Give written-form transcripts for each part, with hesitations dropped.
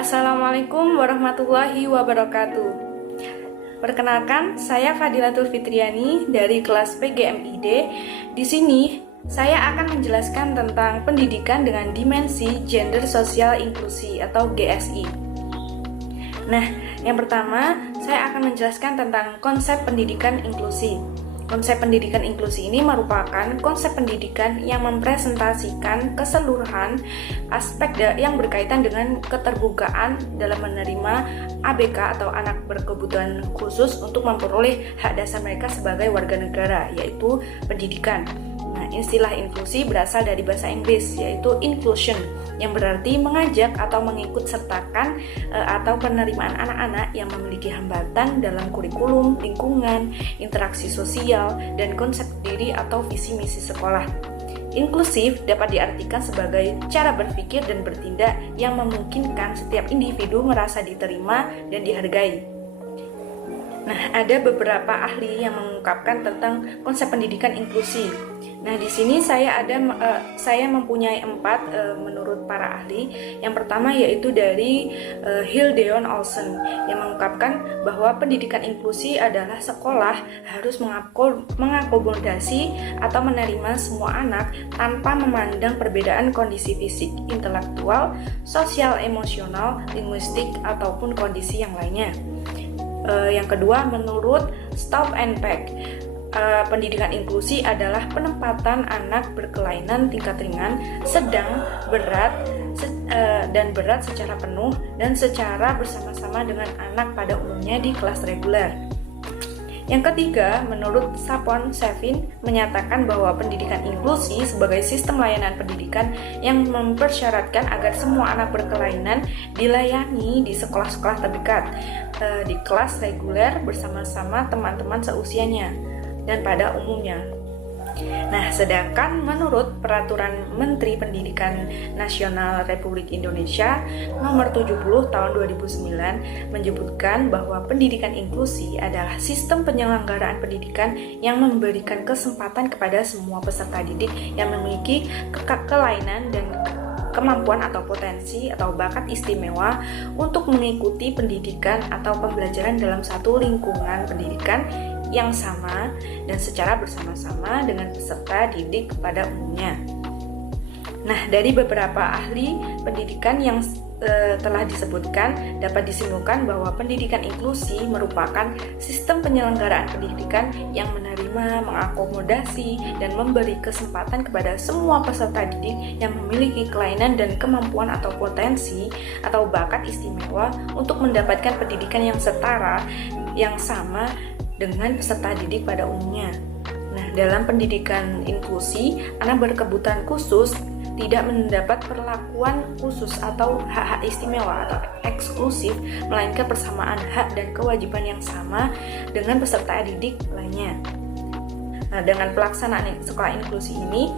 Assalamualaikum warahmatullahi wabarakatuh. Perkenalkan, saya Fadilatul Fitriani dari kelas PGMID. Di sini saya akan menjelaskan tentang pendidikan dengan dimensi gender sosial inklusi atau GSI. Nah, yang pertama saya akan menjelaskan tentang konsep pendidikan inklusi. Konsep pendidikan inklusi ini merupakan konsep pendidikan yang mempresentasikan keseluruhan aspek yang berkaitan dengan keterbukaan dalam menerima ABK atau anak berkebutuhan khusus untuk memperoleh hak dasar mereka sebagai warga negara, yaitu pendidikan. Nah, istilah inklusi berasal dari bahasa Inggris, yaitu inclusion, yang berarti mengajak atau mengikut sertakan atau penerimaan anak-anak yang memiliki hambatan dalam kurikulum, lingkungan, interaksi sosial, dan konsep diri atau visi misi sekolah. Inklusif dapat diartikan sebagai cara berpikir dan bertindak yang memungkinkan setiap individu merasa diterima dan dihargai. Nah, ada beberapa ahli yang mengungkapkan tentang konsep pendidikan inklusi. Nah, di sini saya mempunyai 4 menurut para ahli. Yang pertama yaitu dari Hildeon Olsen yang mengungkapkan bahwa pendidikan inklusi adalah sekolah harus mengakomodasi atau menerima semua anak tanpa memandang perbedaan kondisi fisik, intelektual, sosial, emosional, linguistik ataupun kondisi yang lainnya. Yang kedua, menurut Staub and Peck, pendidikan inklusi adalah penempatan anak berkelainan tingkat ringan, sedang, berat, dan berat secara penuh dan secara bersama-sama dengan anak pada umumnya di kelas reguler. Yang ketiga, menurut Sapon Sevin menyatakan bahwa pendidikan inklusi sebagai sistem layanan pendidikan yang mempersyaratkan agar semua anak berkelainan dilayani di sekolah-sekolah terdekat, di kelas reguler bersama-sama teman-teman seusianya dan pada umumnya. Nah, sedangkan menurut Peraturan Menteri Pendidikan Nasional Republik Indonesia Nomor 70 Tahun 2009 menyebutkan bahwa pendidikan inklusi adalah sistem penyelenggaraan pendidikan yang memberikan kesempatan kepada semua peserta didik yang memiliki kelainan dan kemampuan atau potensi atau bakat istimewa untuk mengikuti pendidikan atau pembelajaran dalam satu lingkungan pendidikan yang sama dan secara bersama-sama dengan peserta didik pada umumnya. Nah, dari beberapa ahli pendidikan yang telah disebutkan, dapat disimpulkan bahwa pendidikan inklusi merupakan sistem penyelenggaraan pendidikan yang menerima, mengakomodasi, dan memberi kesempatan kepada semua peserta didik yang memiliki kelainan dan kemampuan atau potensi atau bakat istimewa untuk mendapatkan pendidikan yang setara, yang sama dengan peserta didik pada umumnya. Nah, dalam pendidikan inklusi, anak berkebutuhan khusus tidak mendapat perlakuan khusus atau hak-hak istimewa atau eksklusif, melainkan persamaan hak dan kewajiban yang sama dengan peserta didik lainnya. Nah, dengan pelaksanaan sekolah inklusi ini,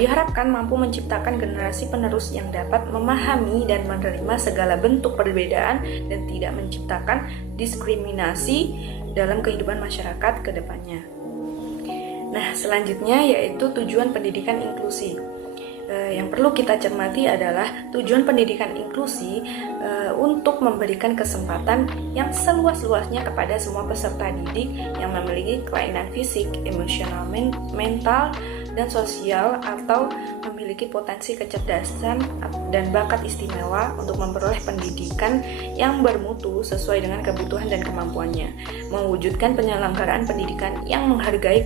diharapkan mampu menciptakan generasi penerus yang dapat memahami dan menerima segala bentuk perbedaan dan tidak menciptakan diskriminasi dalam kehidupan masyarakat ke depannya. Nah, selanjutnya yaitu tujuan pendidikan inklusi. Yang perlu kita cermati adalah tujuan pendidikan inklusi untuk memberikan kesempatan yang seluas-luasnya kepada semua peserta didik yang memiliki kelainan fisik, emosional, mental, dan sosial atau memiliki potensi kecerdasan dan bakat istimewa untuk memperoleh pendidikan yang bermutu sesuai dengan kebutuhan dan kemampuannya, mewujudkan penyelenggaraan pendidikan yang menghargai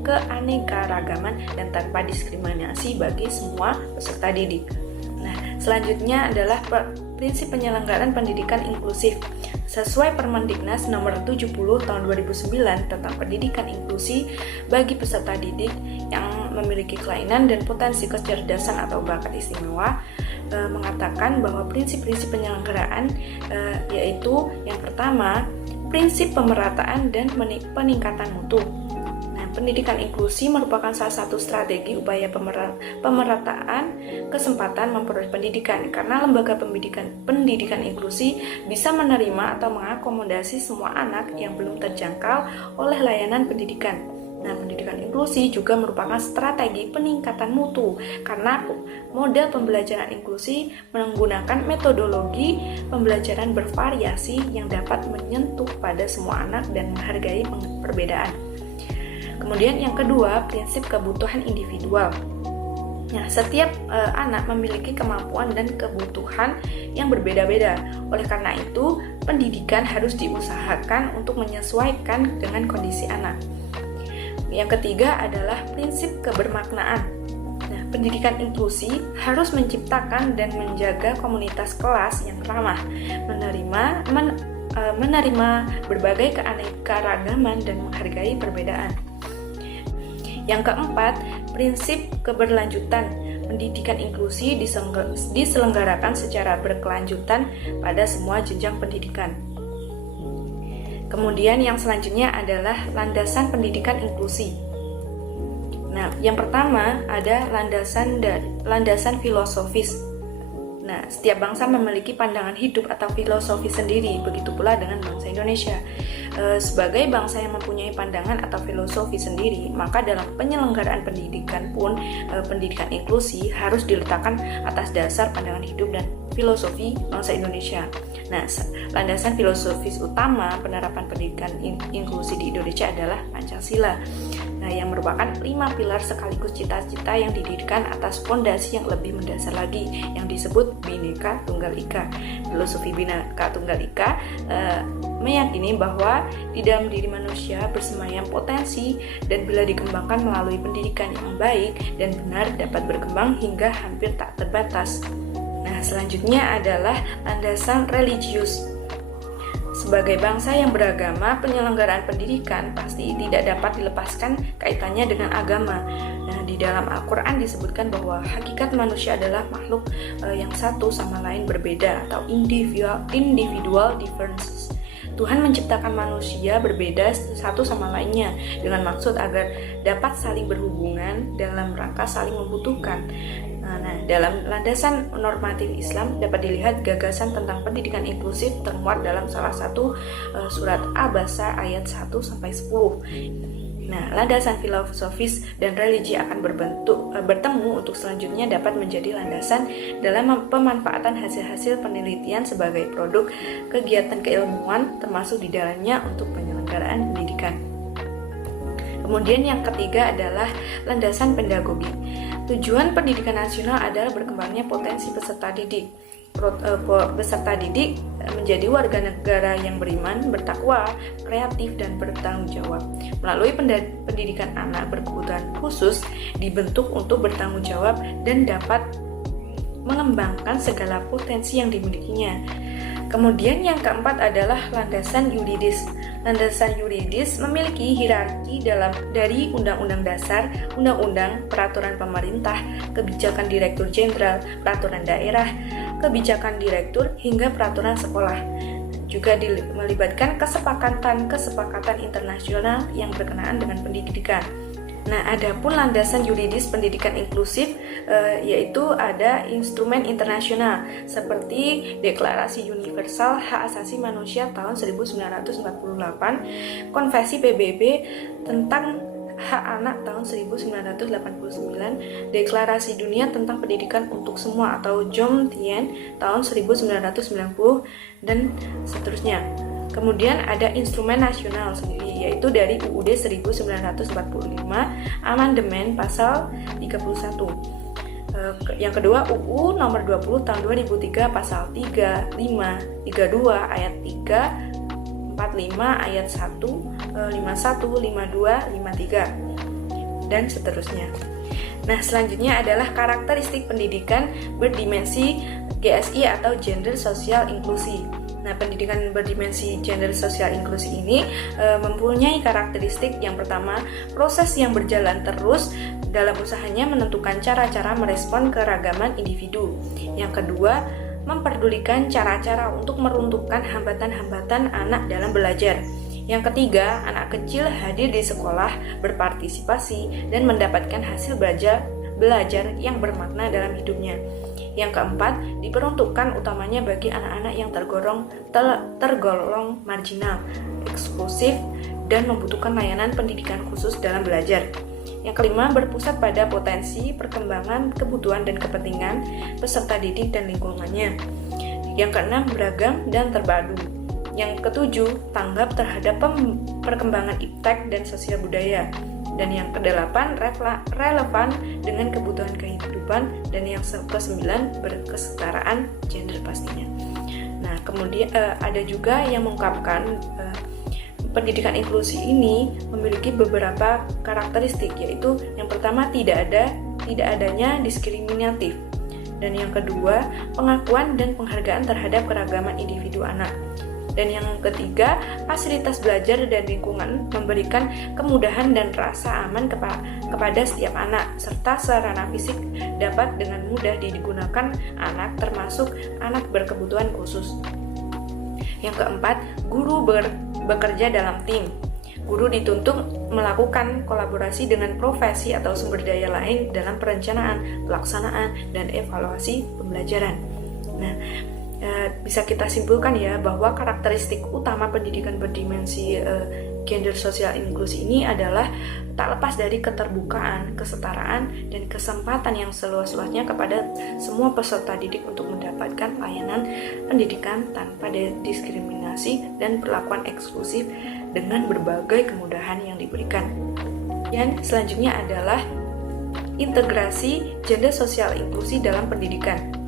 keanekaragaman dan tanpa diskriminasi bagi semua peserta didik. Nah, selanjutnya adalah prinsip penyelenggaraan pendidikan inklusif. Sesuai Permendiknas Nomor 70 Tahun 2009 tentang pendidikan inklusi bagi peserta didik yang memiliki kelainan dan potensi kecerdasan atau bakat istimewa, mengatakan bahwa prinsip-prinsip penyelenggaraan yaitu yang pertama, prinsip pemerataan dan peningkatan mutu. Pendidikan inklusi merupakan salah satu strategi upaya pemerataan kesempatan memperoleh pendidikan, karena lembaga pendidikan inklusi bisa menerima atau mengakomodasi semua anak yang belum terjangkau oleh layanan pendidikan. Nah, pendidikan inklusi juga merupakan strategi peningkatan mutu karena model pembelajaran inklusi menggunakan metodologi pembelajaran bervariasi yang dapat menyentuh pada semua anak dan menghargai perbedaan. Kemudian yang kedua, prinsip kebutuhan individual. Nah, setiap anak memiliki kemampuan dan kebutuhan yang berbeda-beda. Oleh karena itu, pendidikan harus diusahakan untuk menyesuaikan dengan kondisi anak. Yang ketiga adalah prinsip kebermaknaan. Nah, pendidikan inklusi harus menciptakan dan menjaga komunitas kelas yang ramah, menerima berbagai keanekaragaman dan menghargai perbedaan. Yang keempat, prinsip keberlanjutan. Pendidikan inklusi diselenggarakan secara berkelanjutan pada semua jenjang pendidikan. Kemudian yang selanjutnya adalah landasan pendidikan inklusi. Nah, yang pertama ada landasan filosofis. Nah, setiap bangsa memiliki pandangan hidup atau filosofi sendiri, begitu pula dengan bangsa Indonesia. Sebagai bangsa yang mempunyai pandangan atau filosofi sendiri, maka dalam penyelenggaraan pendidikan pun, pendidikan inklusi harus diletakkan atas dasar pandangan hidup dan filosofi bangsa Indonesia. Nah, landasan filosofis utama penerapan pendidikan inklusi di Indonesia adalah Pancasila. Nah, yang merupakan 5 pilar sekaligus cita-cita yang didirikan atas fondasi yang lebih mendasar lagi yang disebut Bhinneka Tunggal Ika. Filosofi Bhinneka Tunggal Ika meyakini bahwa di dalam diri manusia bersemayam potensi dan bila dikembangkan melalui pendidikan yang baik dan benar dapat berkembang hingga hampir tak terbatas. Nah, selanjutnya adalah landasan religius. Sebagai bangsa yang beragama, penyelenggaraan pendidikan pasti tidak dapat dilepaskan kaitannya dengan agama. Nah, di dalam Al-Quran disebutkan bahwa hakikat manusia adalah makhluk yang satu sama lain berbeda atau individual differences. Tuhan menciptakan manusia berbeda satu sama lainnya dengan maksud agar dapat saling berhubungan dalam rangka saling membutuhkan. Nah, dalam landasan normatif Islam dapat dilihat gagasan tentang pendidikan inklusif termuat dalam salah satu surat Abasa ayat 1-10. Nah, landasan filosofis dan religi akan bertemu untuk selanjutnya dapat menjadi landasan dalam pemanfaatan hasil-hasil penelitian sebagai produk kegiatan keilmuan termasuk di dalamnya untuk penyelenggaraan pendidikan. Kemudian yang ketiga adalah landasan pedagogi. Tujuan pendidikan nasional adalah berkembangnya potensi peserta didik. Peserta didik menjadi warga negara yang beriman, bertakwa, kreatif, dan bertanggung jawab. Melalui pendidikan anak berkebutuhan khusus dibentuk untuk bertanggung jawab dan dapat mengembangkan segala potensi yang dimilikinya. Kemudian yang keempat adalah landasan yuridis. Landasan yuridis memiliki hierarki dari Undang-Undang Dasar, Undang-Undang, Peraturan Pemerintah, Kebijakan Direktur Jenderal, Peraturan Daerah, Kebijakan Direktur, hingga Peraturan Sekolah. Juga melibatkan kesepakatan internasional yang berkenaan dengan pendidikan. Nah, adapun landasan yuridis pendidikan inklusif yaitu ada instrumen internasional seperti Deklarasi Universal Hak Asasi Manusia tahun 1948, Konvensi PBB tentang Hak Anak tahun 1989, Deklarasi Dunia tentang Pendidikan untuk Semua atau Jomtien tahun 1990 dan seterusnya. Kemudian ada instrumen nasional sendiri yaitu dari UUD 1945 amandemen pasal 31. Yang kedua UU nomor 20 tahun 2003 pasal 3, 5, 32 ayat 3, 45 ayat 1, 51, 52, 53 dan seterusnya. Nah, selanjutnya adalah karakteristik pendidikan berdimensi GSI atau Gender Sosial Inklusi. Nah, pendidikan berdimensi gender sosial inklusi ini mempunyai karakteristik yang pertama, proses yang berjalan terus dalam usahanya menentukan cara-cara merespon keragaman individu. Yang kedua, memperdulikan cara-cara untuk meruntuhkan hambatan-hambatan anak dalam belajar. Yang ketiga, anak kecil hadir di sekolah, berpartisipasi, dan mendapatkan hasil belajar yang bermakna dalam hidupnya. Yang keempat, diperuntukkan utamanya bagi anak-anak yang tergolong marginal, eksklusif, dan membutuhkan layanan pendidikan khusus dalam belajar. Yang kelima, berpusat pada potensi, perkembangan, kebutuhan, dan kepentingan peserta didik dan lingkungannya. Yang keenam, beragam dan terpadu. Yang ketujuh, tanggap terhadap perkembangan iptek dan sosial budaya. Dan yang kedelapan, relevan dengan kebutuhan kehidupan. Dan yang kesembilan, berkesetaraan gender pastinya. Nah, kemudian ada juga yang mengungkapkan pendidikan inklusi ini memiliki beberapa karakteristik, yaitu yang pertama, tidak adanya diskriminatif. Dan yang kedua, pengakuan dan penghargaan terhadap keragaman individu anak. Dan yang ketiga, fasilitas belajar dan lingkungan memberikan kemudahan dan rasa aman kepada setiap anak, serta sarana fisik dapat dengan mudah digunakan anak, termasuk anak berkebutuhan khusus. Yang keempat, guru bekerja dalam tim. Guru dituntut melakukan kolaborasi dengan profesi atau sumber daya lain dalam perencanaan, pelaksanaan, dan evaluasi pembelajaran. Nah, bisa kita simpulkan ya bahwa karakteristik utama pendidikan berdimensi gender sosial inklusi ini adalah tak lepas dari keterbukaan, kesetaraan, dan kesempatan yang seluas-luasnya kepada semua peserta didik untuk mendapatkan layanan pendidikan tanpa diskriminasi dan perlakuan eksklusif dengan berbagai kemudahan yang diberikan. Dan selanjutnya adalah integrasi gender sosial inklusi dalam pendidikan.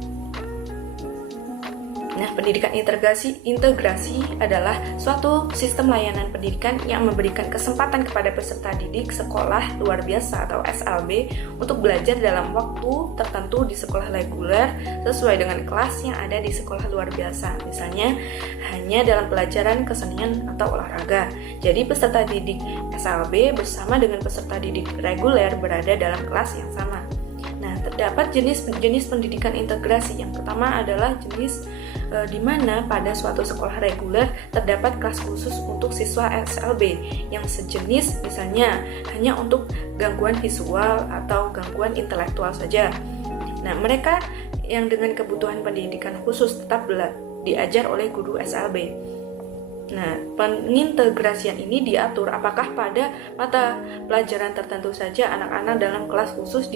Nah, pendidikan integrasi adalah suatu sistem layanan pendidikan yang memberikan kesempatan kepada peserta didik sekolah luar biasa atau SLB untuk belajar dalam waktu tertentu di sekolah reguler sesuai dengan kelas yang ada di sekolah luar biasa. Misalnya, hanya dalam pelajaran kesenian atau olahraga. Jadi, peserta didik SLB bersama dengan peserta didik reguler berada dalam kelas yang sama. Nah, terdapat jenis pendidikan integrasi. Yang pertama adalah jenis di mana pada suatu sekolah reguler terdapat kelas khusus untuk siswa SLB yang sejenis, misalnya hanya untuk gangguan visual atau gangguan intelektual saja. Nah, mereka yang dengan kebutuhan pendidikan khusus tetap diajar oleh guru SLB. Nah, pengintegrasian ini diatur apakah pada mata pelajaran tertentu saja anak-anak dalam kelas khusus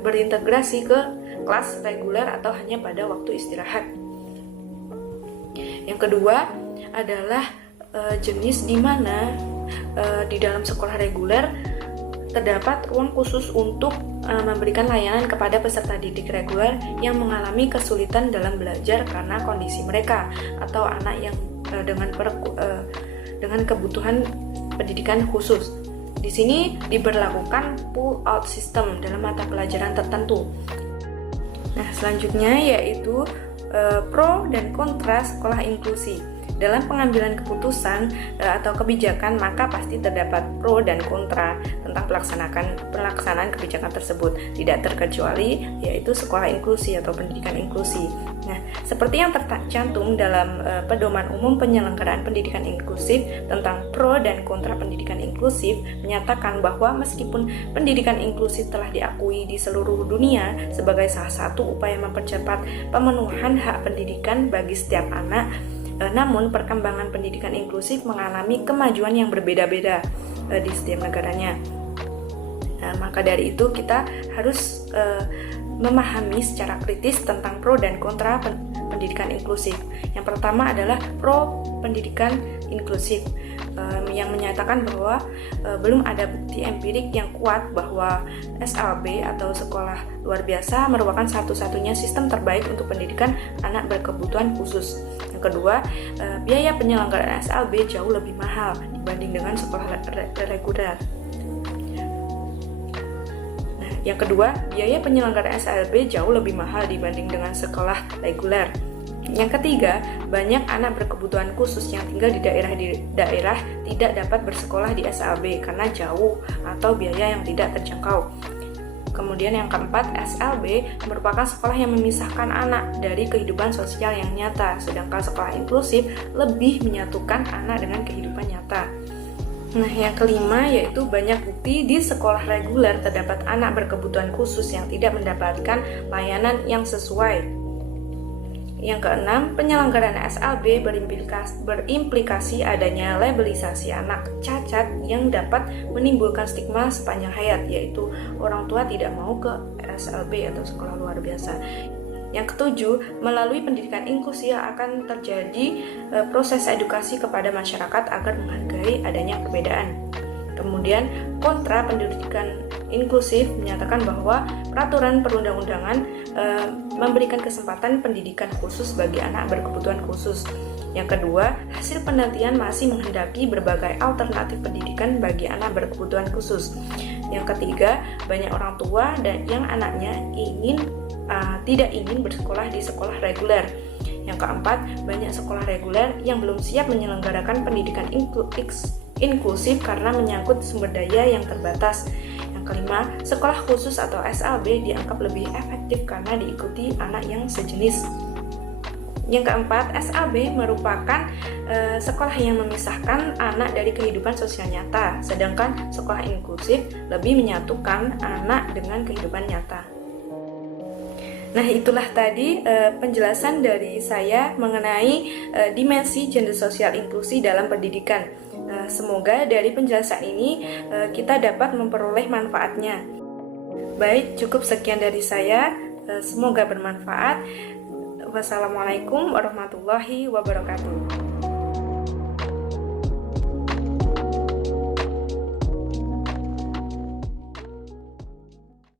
berintegrasi ke kelas reguler atau hanya pada waktu istirahat. Yang kedua adalah jenis di mana di dalam sekolah reguler terdapat ruang khusus untuk memberikan layanan kepada peserta didik reguler yang mengalami kesulitan dalam belajar karena kondisi mereka atau anak yang dengan kebutuhan pendidikan khusus. Di sini diberlakukan pull out system dalam mata pelajaran tertentu. Nah, selanjutnya yaitu pro dan kontra sekolah inklusi. Dalam pengambilan keputusan atau kebijakan, maka pasti terdapat pro dan kontra tentang pelaksanaan kebijakan tersebut. Tidak terkecuali yaitu sekolah inklusi atau pendidikan inklusi. Nah, seperti yang tercantum dalam Pedoman Umum Penyelenggaraan Pendidikan Inklusif tentang pro dan kontra pendidikan inklusif, menyatakan bahwa meskipun pendidikan inklusif telah diakui di seluruh dunia sebagai salah satu upaya mempercepat pemenuhan hak pendidikan bagi setiap anak, namun perkembangan pendidikan inklusif mengalami kemajuan yang berbeda-beda di setiap negaranya. Nah, maka dari itu kita harus memahami secara kritis tentang pro dan kontra pendidikan inklusif. Yang pertama adalah pro pendidikan inklusif, yang menyatakan bahwa belum ada bukti empirik yang kuat bahwa SLB atau sekolah luar biasa merupakan satu-satunya sistem terbaik untuk pendidikan anak berkebutuhan khusus. Yang kedua, biaya penyelenggaraan SLB jauh lebih mahal dibanding dengan sekolah reguler. Yang kedua, biaya penyelenggaraan SLB jauh lebih mahal dibanding dengan sekolah reguler. Yang ketiga, banyak anak berkebutuhan khusus yang tinggal di daerah tidak dapat bersekolah di SLB karena jauh atau biaya yang tidak terjangkau. Kemudian yang keempat, SLB merupakan sekolah yang memisahkan anak dari kehidupan sosial yang nyata, sedangkan sekolah inklusif lebih menyatukan anak dengan kehidupan nyata. Nah, yang kelima yaitu banyak bukti di sekolah reguler terdapat anak berkebutuhan khusus yang tidak mendapatkan layanan yang sesuai. Yang keenam, penyelenggaraan SLB berimplikasi adanya labelisasi anak cacat yang dapat menimbulkan stigma sepanjang hayat, yaitu orang tua tidak mau ke SLB atau sekolah luar biasa. Yang ketujuh, melalui pendidikan inklusi akan terjadi proses edukasi kepada masyarakat agar menghargai adanya perbedaan. Kemudian, kontra pendidikan inklusif menyatakan bahwa peraturan perundang-undangan memberikan kesempatan pendidikan khusus bagi anak berkebutuhan khusus. Yang kedua, hasil penelitian masih menghendaki berbagai alternatif pendidikan bagi anak berkebutuhan khusus. Yang ketiga, banyak orang tua dan yang anaknya tidak ingin bersekolah di sekolah reguler. Yang keempat, banyak sekolah reguler yang belum siap menyelenggarakan pendidikan inklusif karena menyangkut sumber daya yang terbatas. Yang kelima, sekolah khusus atau SLB dianggap lebih efektif karena diikuti anak yang sejenis. Yang keempat, SLB merupakan sekolah yang memisahkan anak dari kehidupan sosial nyata, sedangkan sekolah inklusif lebih menyatukan anak dengan kehidupan nyata. Nah, itulah tadi penjelasan dari saya mengenai dimensi gender sosial inklusi dalam pendidikan. Semoga dari penjelasan ini kita dapat memperoleh manfaatnya. Baik, cukup sekian dari saya. Semoga bermanfaat. Wassalamualaikum warahmatullahi wabarakatuh.